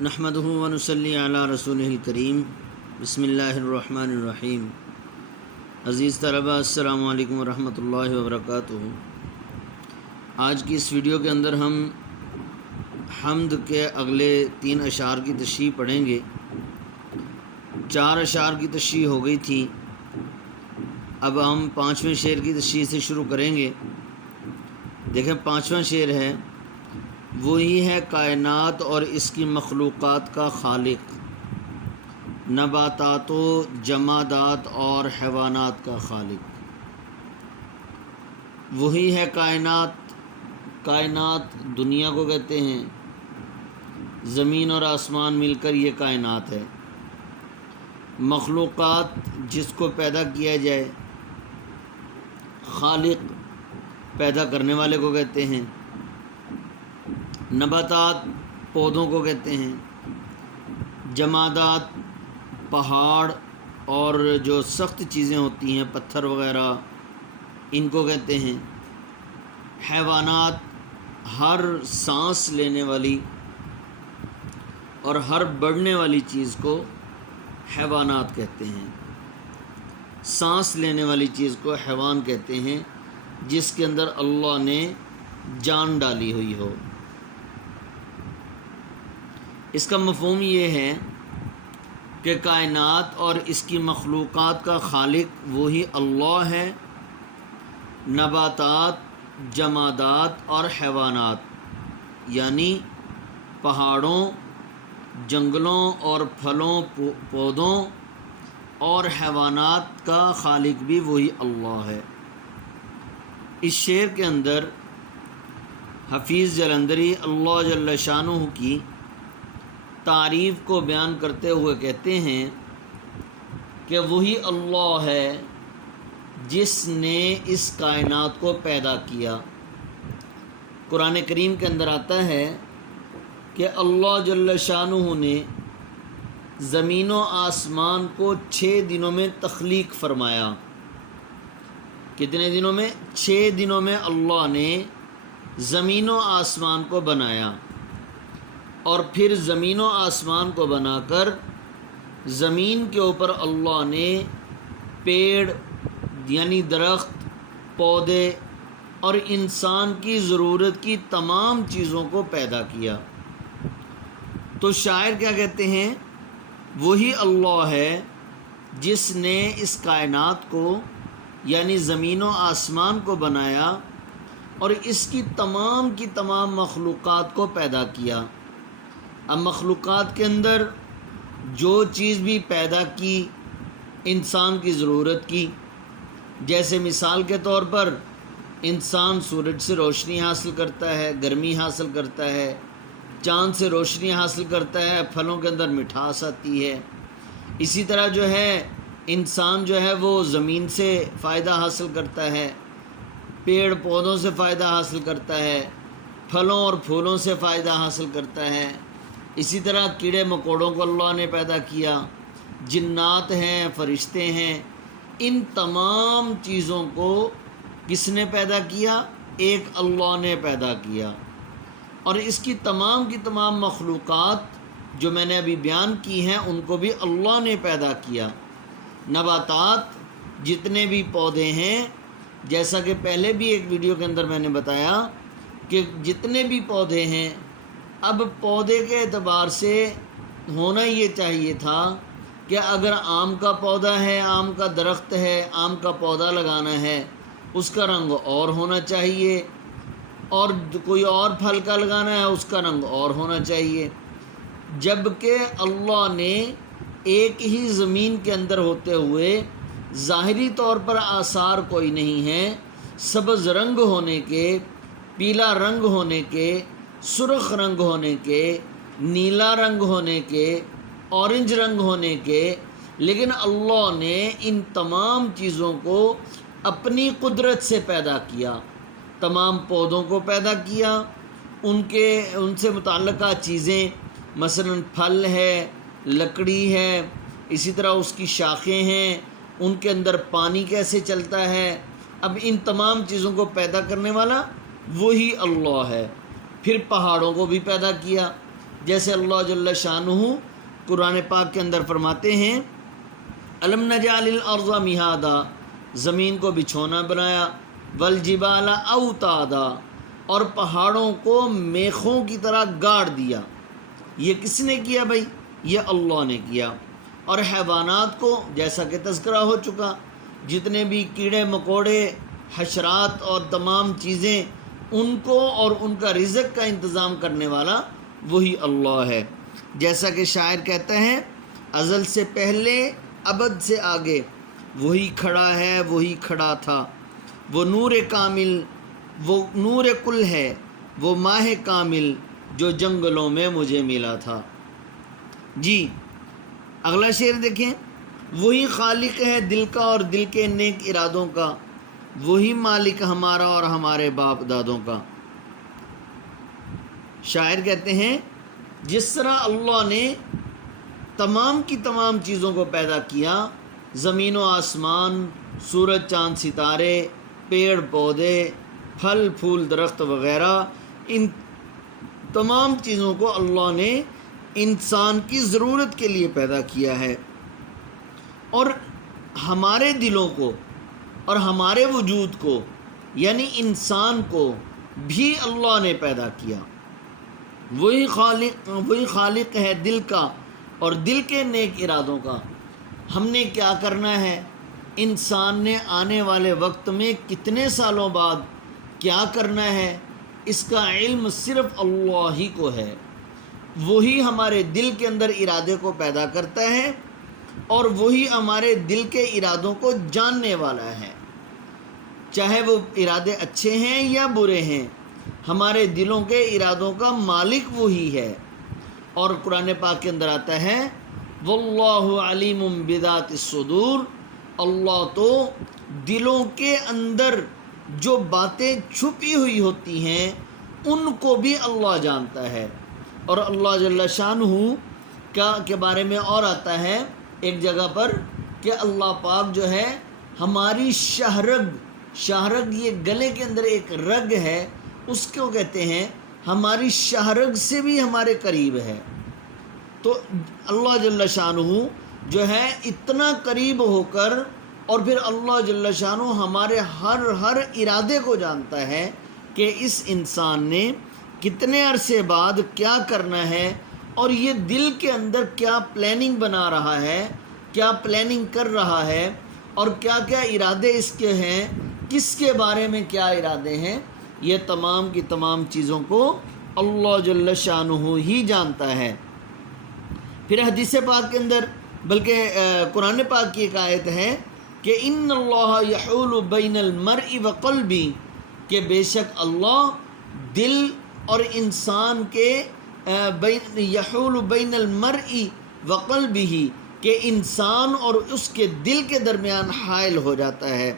نحمدہ ونصلی علی رسولہ الکریم بسم اللہ الرحمن الرحیم۔ عزیز طلبہ السلام علیکم ورحمۃ اللہ وبرکاتہ۔ آج کی اس ویڈیو کے اندر ہم حمد کے اگلے 3 اشعار کی تشریح پڑھیں گے۔ 4 اشعار کی تشریح ہو گئی تھی، اب ہم 5ویں شعر کی تشریح سے شروع کریں گے۔ دیکھیں 5واں شعر ہے، وہی ہے کائنات اور اس کی مخلوقات کا خالق، نباتات و جمادات اور حیوانات کا خالق۔ وہی ہے کائنات، کائنات دنیا کو کہتے ہیں، زمین اور آسمان مل کر یہ کائنات ہے۔ مخلوقات جس کو پیدا کیا جائے، خالق پیدا کرنے والے کو کہتے ہیں۔ نباتات پودوں کو کہتے ہیں، جمادات پہاڑ اور جو سخت چیزیں ہوتی ہیں پتھر وغیرہ ان کو کہتے ہیں۔ حیوانات ہر سانس لینے والی اور ہر بڑھنے والی چیز کو حیوانات کہتے ہیں۔ سانس لینے والی چیز کو حیوان کہتے ہیں جس کے اندر اللہ نے جان ڈالی ہوئی ہو۔ اس کا مفہوم یہ ہے کہ کائنات اور اس کی مخلوقات کا خالق وہی اللہ ہے۔ نباتات، جمادات اور حیوانات یعنی پہاڑوں، جنگلوں اور پھلوں پودوں اور حیوانات کا خالق بھی وہی اللہ ہے۔ اس شعر کے اندر حفیظ جلندری اللہ جل شانہ کی تعریف کو بیان کرتے ہوئے کہتے ہیں کہ وہی اللہ ہے جس نے اس کائنات کو پیدا کیا۔ قرآن کریم کے اندر آتا ہے کہ اللہ جل شانہ نے زمین و آسمان کو 6 دنوں میں تخلیق فرمایا۔ کتنے دنوں میں؟ 6 دنوں میں اللہ نے زمین و آسمان کو بنایا، اور پھر زمین و آسمان کو بنا کر زمین کے اوپر اللہ نے پیڑ یعنی درخت، پودے اور انسان کی ضرورت کی تمام چیزوں کو پیدا کیا۔ تو شاعر کیا کہتے ہیں؟ وہی اللہ ہے جس نے اس کائنات کو یعنی زمین و آسمان کو بنایا اور اس کی تمام مخلوقات کو پیدا کیا۔ اب مخلوقات کے اندر جو چیز بھی پیدا کی انسان کی ضرورت کی، جیسے مثال کے طور پر انسان سورج سے روشنی حاصل کرتا ہے، گرمی حاصل کرتا ہے، چاند سے روشنی حاصل کرتا ہے، پھلوں کے اندر مٹھاس آتی ہے۔ اسی طرح جو ہے انسان جو ہے وہ زمین سے فائدہ حاصل کرتا ہے، پیڑ پودوں سے فائدہ حاصل کرتا ہے، پھلوں اور پھولوں سے فائدہ حاصل کرتا ہے۔ اسی طرح کیڑے مکوڑوں کو اللہ نے پیدا کیا، جنات ہیں، فرشتے ہیں۔ ان تمام چیزوں کو کس نے پیدا کیا؟ ایک اللہ نے پیدا کیا۔ اور اس کی تمام مخلوقات جو میں نے ابھی بیان کی ہیں ان کو بھی اللہ نے پیدا کیا۔ نباتات جتنے بھی پودے ہیں، جیسا کہ پہلے بھی ایک ویڈیو کے اندر میں نے بتایا کہ جتنے بھی پودے ہیں، اب پودے کے اعتبار سے ہونا یہ چاہیے تھا کہ اگر آم کا پودا ہے، آم کا درخت ہے، آم کا پودا لگانا ہے، اس کا رنگ اور ہونا چاہیے، اور کوئی اور پھل کا لگانا ہے اس کا رنگ اور ہونا چاہیے۔ جبکہ اللہ نے ایک ہی زمین کے اندر ہوتے ہوئے ظاہری طور پر آثار کوئی نہیں ہیں، سبز رنگ ہونے کے، پیلا رنگ ہونے کے، سرخ رنگ ہونے کے، نیلا رنگ ہونے کے، اورنج رنگ ہونے کے، لیکن اللہ نے ان تمام چیزوں کو اپنی قدرت سے پیدا کیا۔ تمام پودوں کو پیدا کیا، ان سے متعلقہ چیزیں، مثلا پھل ہے، لکڑی ہے، اسی طرح اس کی شاخیں ہیں، ان کے اندر پانی کیسے چلتا ہے۔ اب ان تمام چیزوں کو پیدا کرنے والا وہی اللہ ہے۔ پھر پہاڑوں کو بھی پیدا کیا، جیسے اللہ جل شانہ قرآن پاک کے اندر فرماتے ہیں الم نجعل الارض مہادا، زمین کو بچھونا بنایا، والجبال اوتادا، اور پہاڑوں کو میخوں کی طرح گاڑ دیا۔ یہ کس نے کیا بھائی؟ یہ اللہ نے کیا۔ اور حیوانات کو جیسا کہ تذکرہ ہو چکا، جتنے بھی کیڑے مکوڑے، حشرات اور تمام چیزیں، ان کو اور ان کا رزق کا انتظام کرنے والا وہی اللہ ہے۔ جیسا کہ شاعر کہتا ہے ازل سے پہلے ابد سے آگے وہی کھڑا ہے، وہی کھڑا تھا، وہ نور کامل، وہ نور کل ہے، وہ ماہ کامل جو جنگلوں میں مجھے ملا تھا۔ جی اگلا شعر دیکھیں، وہی خالق ہے دل کا اور دل کے نیک ارادوں کا، وہی مالک ہمارا اور ہمارے باپ دادوں کا۔ شاعر کہتے ہیں جس طرح اللہ نے تمام کی تمام چیزوں کو پیدا کیا، زمین و آسمان، سورج چاند ستارے، پیڑ پودے، پھل پھول درخت وغیرہ، ان تمام چیزوں کو اللہ نے انسان کی ضرورت کے لیے پیدا کیا ہے، اور ہمارے دلوں کو اور ہمارے وجود کو یعنی انسان کو بھی اللہ نے پیدا کیا۔ وہی خالق ہے دل کا اور دل کے نیک ارادوں کا۔ ہم نے کیا کرنا ہے، انسان نے آنے والے وقت میں کتنے سالوں بعد کیا کرنا ہے، اس کا علم صرف اللہ ہی کو ہے۔ وہی ہمارے دل کے اندر ارادے کو پیدا کرتا ہے اور وہی ہمارے دل کے ارادوں کو جاننے والا ہے، چاہے وہ ارادے اچھے ہیں یا برے ہیں، ہمارے دلوں کے ارادوں کا مالک وہی ہے۔ اور قرآن پاک کے اندر آتا ہے واللہ علیم بذات الصدور، اللہ تو دلوں کے اندر جو باتیں چھپی ہوئی ہوتی ہیں ان کو بھی اللہ جانتا ہے۔ اور اللہ جل شانہ کے بارے میں اور آتا ہے ایک جگہ پر کہ اللہ پاک جو ہے ہماری شہرگ یہ گلے کے اندر ایک رگ ہے، اس کو کہتے ہیں ہماری شہرگ سے بھی ہمارے قریب ہے۔ تو اللہ جل شانہ جو ہے اتنا قریب ہو کر اور پھر اللہ جل شانہ ہمارے ہر ارادے کو جانتا ہے کہ اس انسان نے کتنے عرصے بعد کیا کرنا ہے، اور یہ دل کے اندر کیا پلاننگ بنا رہا ہے، کیا پلاننگ کر رہا ہے، اور کیا کیا ارادے اس کے ہیں، کس کے بارے میں کیا ارادے ہیں، یہ تمام کی تمام چیزوں کو اللہ جل شانہ ہی جانتا ہے۔ پھر حدیث پاک کے اندر بلکہ قرآن پاک کی ایک آیت ہے کہ ان اللہ یحول بین المرء وقلبی، کہ بے شک اللہ دل اور انسان کے یحول بین المرء وقلبہ، کہ انسان اور اس کے دل کے درمیان حائل ہو جاتا ہے،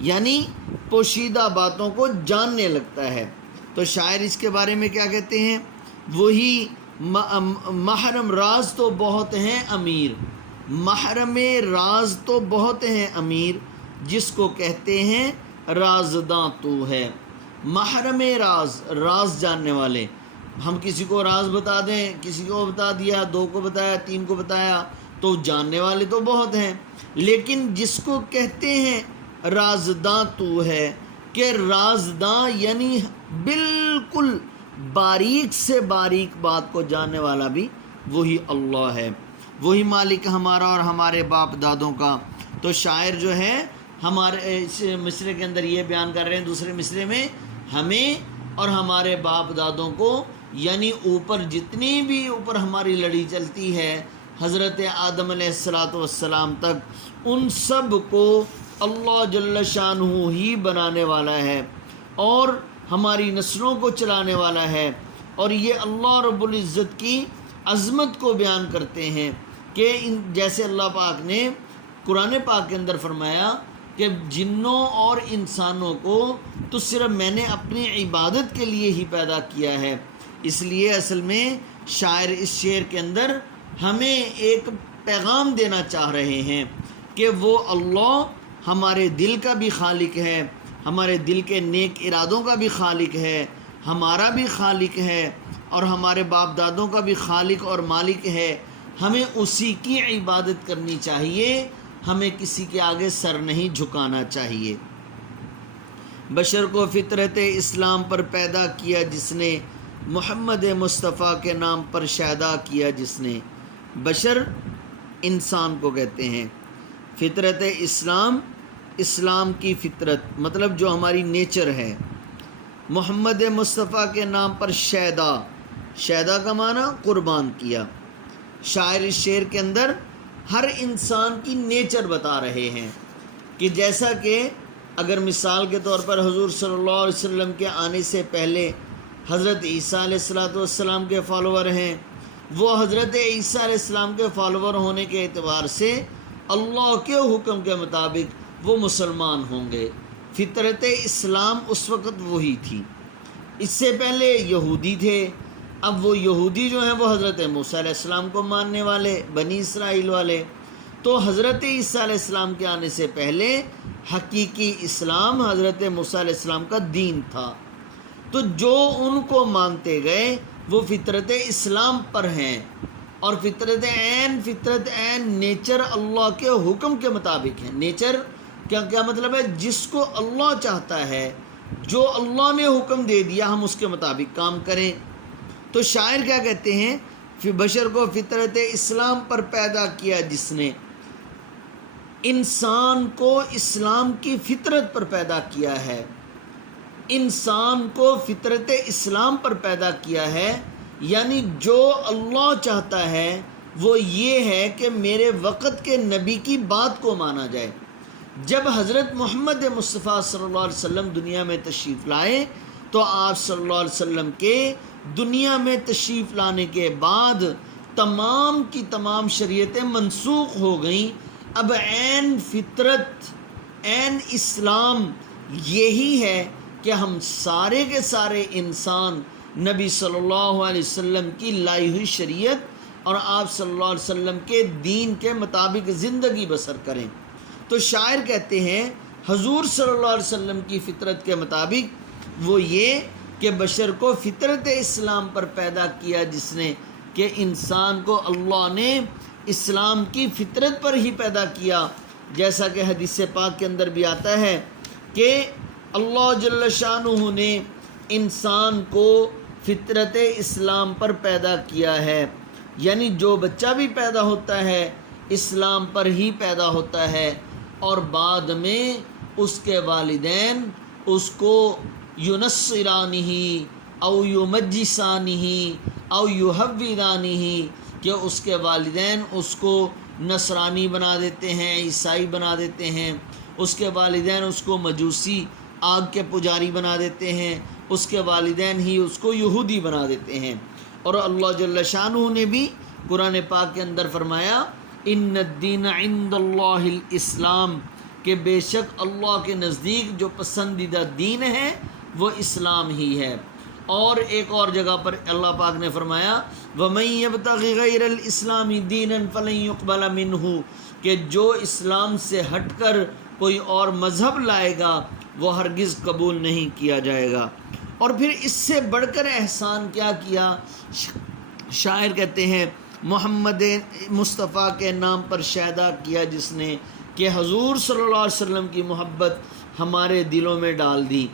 یعنی پوشیدہ باتوں کو جاننے لگتا ہے۔ تو شاعر اس کے بارے میں کیا کہتے ہیں، وہی محرم راز تو بہت ہیں امیر، محرم راز تو بہت ہیں امیر، جس کو کہتے ہیں رازداں تو ہے۔ محرم راز جاننے والے، ہم کسی کو راز بتا دیں، کسی کو بتا دیا، 2 کو بتایا، 3 کو بتایا، تو جاننے والے تو بہت ہیں، لیکن جس کو کہتے ہیں رازداں تو ہے، کہ رازداں یعنی بالکل باریک سے باریک بات کو جاننے والا بھی وہی اللہ ہے، وہی مالک ہمارا اور ہمارے باپ دادوں کا۔ تو شاعر جو ہے ہمارے اس مصرے کے اندر یہ بیان کر رہے ہیں، دوسرے مصرے میں ہمیں اور ہمارے باپ دادوں کو، یعنی اوپر جتنی بھی اوپر ہماری لڑی چلتی ہے حضرت آدم علیہ السلام تک، ان سب کو اللہ جل شانہ ہی بنانے والا ہے اور ہماری نسلوں کو چلانے والا ہے۔ اور یہ اللہ رب العزت کی عظمت کو بیان کرتے ہیں کہ جیسے اللہ پاک نے قرآن پاک کے اندر فرمایا کہ جنوں اور انسانوں کو تو صرف میں نے اپنی عبادت کے لیے ہی پیدا کیا ہے۔ اس لیے اصل میں شاعر اس شعر کے اندر ہمیں ایک پیغام دینا چاہ رہے ہیں کہ وہ اللہ ہمارے دل کا بھی خالق ہے، ہمارے دل کے نیک ارادوں کا بھی خالق ہے، ہمارا بھی خالق ہے، اور ہمارے باپ دادوں کا بھی خالق اور مالک ہے، ہمیں اسی کی عبادت کرنی چاہیے، ہمیں کسی کے آگے سر نہیں جھکانا چاہیے۔ بشر کو فطرت اسلام پر پیدا کیا جس نے، محمد مصطفیٰ کے نام پر شیدا کیا جس نے۔ بشر انسان کو کہتے ہیں۔ فطرت اسلام، اسلام کی فطرت مطلب جو ہماری نیچر ہے۔ محمد مصطفیٰ کے نام پر شیدا، شیدا کا معنی قربان کیا۔ شاعر اس شعر کے اندر ہر انسان کی نیچر بتا رہے ہیں کہ جیسا کہ اگر مثال کے طور پر حضور صلی اللہ علیہ وسلم کے آنے سے پہلے حضرت عیسیٰ علیہ السلام کے فالوور ہیں، وہ حضرت عیسیٰ علیہ السلام کے فالوور ہونے کے اعتبار سے اللہ کے حکم کے مطابق وہ مسلمان ہوں گے۔ فطرت اسلام اس وقت وہی تھی۔ اس سے پہلے یہودی تھے، اب وہ یہودی جو ہیں وہ حضرت موسیٰ علیہ السلام کو ماننے والے، بنی اسرائیل والے۔ تو حضرت عیسیٰ علیہ السلام کے آنے سے پہلے حقیقی اسلام حضرت موسیٰ علیہ السلام کا دین تھا۔ تو جو ان کو مانتے گئے وہ فطرت اسلام پر ہیں، اور فطرت عین نیچر اللہ کے حکم کے مطابق ہے۔ نیچر کیا مطلب ہے؟ جس کو اللہ چاہتا ہے، جو اللہ نے حکم دے دیا ہم اس کے مطابق کام کریں۔ تو شاعر کیا کہتے ہیں؟ بشر کو فطرت اسلام پر پیدا کیا جس نے، انسان کو اسلام کی فطرت پر پیدا کیا ہے، انسان کو فطرت اسلام پر پیدا کیا ہے، یعنی جو اللہ چاہتا ہے وہ یہ ہے کہ میرے وقت کے نبی کی بات کو مانا جائے۔ جب حضرت محمد مصطفیٰ صلی اللہ علیہ وسلم دنیا میں تشریف لائے تو آپ صلی اللہ علیہ وسلم کے دنیا میں تشریف لانے کے بعد تمام کی تمام شریعتیں منسوخ ہو گئیں۔ اب عین فطرت، عین اسلام یہی ہے کہ ہم سارے کے سارے انسان نبی صلی اللہ علیہ وسلم کی لائی ہوئی شریعت اور آپ صلی اللہ علیہ وسلم کے دین کے مطابق زندگی بسر کریں۔ تو شاعر کہتے ہیں حضور صلی اللہ علیہ وسلم کی فطرت کے مطابق وہ یہ کہ بشر کو فطرت اسلام پر پیدا کیا جس نے، کہ انسان کو اللہ نے اسلام کی فطرت پر ہی پیدا کیا، جیسا کہ حدیث پاک کے اندر بھی آتا ہے کہ اللہ جل شانہ نے انسان کو فطرت اسلام پر پیدا کیا ہے، یعنی جو بچہ بھی پیدا ہوتا ہے اسلام پر ہی پیدا ہوتا ہے، اور بعد میں اس کے والدین اس کو ینصرانہ او یمجسانہ او یحودانہ، کہ اس کے والدین اس کو نصرانی بنا دیتے ہیں، عیسائی بنا دیتے ہیں، اس کے والدین اس کو مجوسی آگ کے پجاری بنا دیتے ہیں، اس کے والدین ہی اس کو یہودی بنا دیتے ہیں۔ اور اللہ جل شانہ نے بھی قرآن پاک کے اندر فرمایا ان الدین عند اللہ الاسلام، کہ بے شک اللہ کے نزدیک جو پسندیدہ دین ہے وہ اسلام ہی ہے۔ اور ایک اور جگہ پر اللہ پاک نے فرمایا وَمَن يَبْتَغِ غَيْرَ الْإِسْلَامِ دِينًا فَلَن يُقْبَلَ مِنْهُ، کہ جو اسلام سے ہٹ کر کوئی اور مذہب لائے گا وہ ہرگز قبول نہیں کیا جائے گا۔ اور پھر اس سے بڑھ کر احسان کیا کیا؟ شاعر کہتے ہیں محمد مصطفیٰ کے نام پر شیدا کیا جس نے، کہ حضور صلی اللہ علیہ وسلم کی محبت ہمارے دلوں میں ڈال دی۔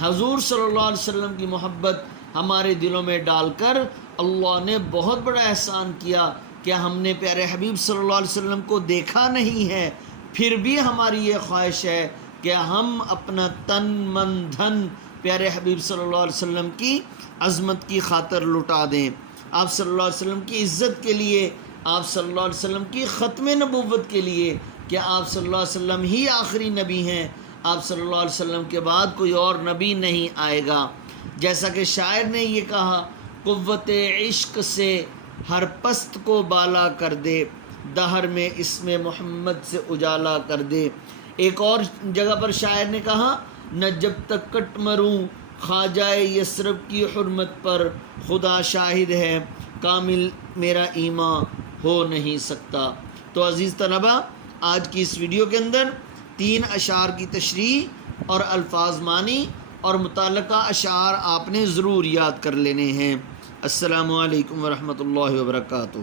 حضور صلی اللہ علیہ وسلم کی محبت ہمارے دلوں میں ڈال کر اللہ نے بہت بڑا احسان کیا کہ ہم نے پیارے حبیب صلی اللہ علیہ وسلم کو دیکھا نہیں ہے، پھر بھی ہماری یہ خواہش ہے کہ ہم اپنا تن من دھن پیارے حبیب صلی اللہ علیہ وسلم کی عظمت کی خاطر لٹا دیں، آپ صلی اللہ علیہ وسلم کی عزت کے لیے، آپ صلی اللہ علیہ وسلم کی ختم نبوت کے لیے، کہ آپ صلی اللہ علیہ وسلم ہی آخری نبی ہیں، آپ صلی اللہ علیہ وسلم کے بعد کوئی اور نبی نہیں آئے گا۔ جیسا کہ شاعر نے یہ کہا قوت عشق سے ہر پست کو بالا کر دے، دہر میں اسم محمد سے اجالا کر دے۔ ایک اور جگہ پر شاعر نے کہا نہ جب تک کٹ مروں خواجہ یثرب کی حرمت پر، خدا شاہد ہے کامل میرا ایمان ہو نہیں سکتا۔ تو عزیز طلبہ، آج کی اس ویڈیو کے اندر 3 اشعار کی تشریح اور الفاظ معنی اور متعلقہ اشعار آپ نے ضرور یاد کر لینے ہیں۔ السلام علیکم ورحمۃ اللہ وبرکاتہ۔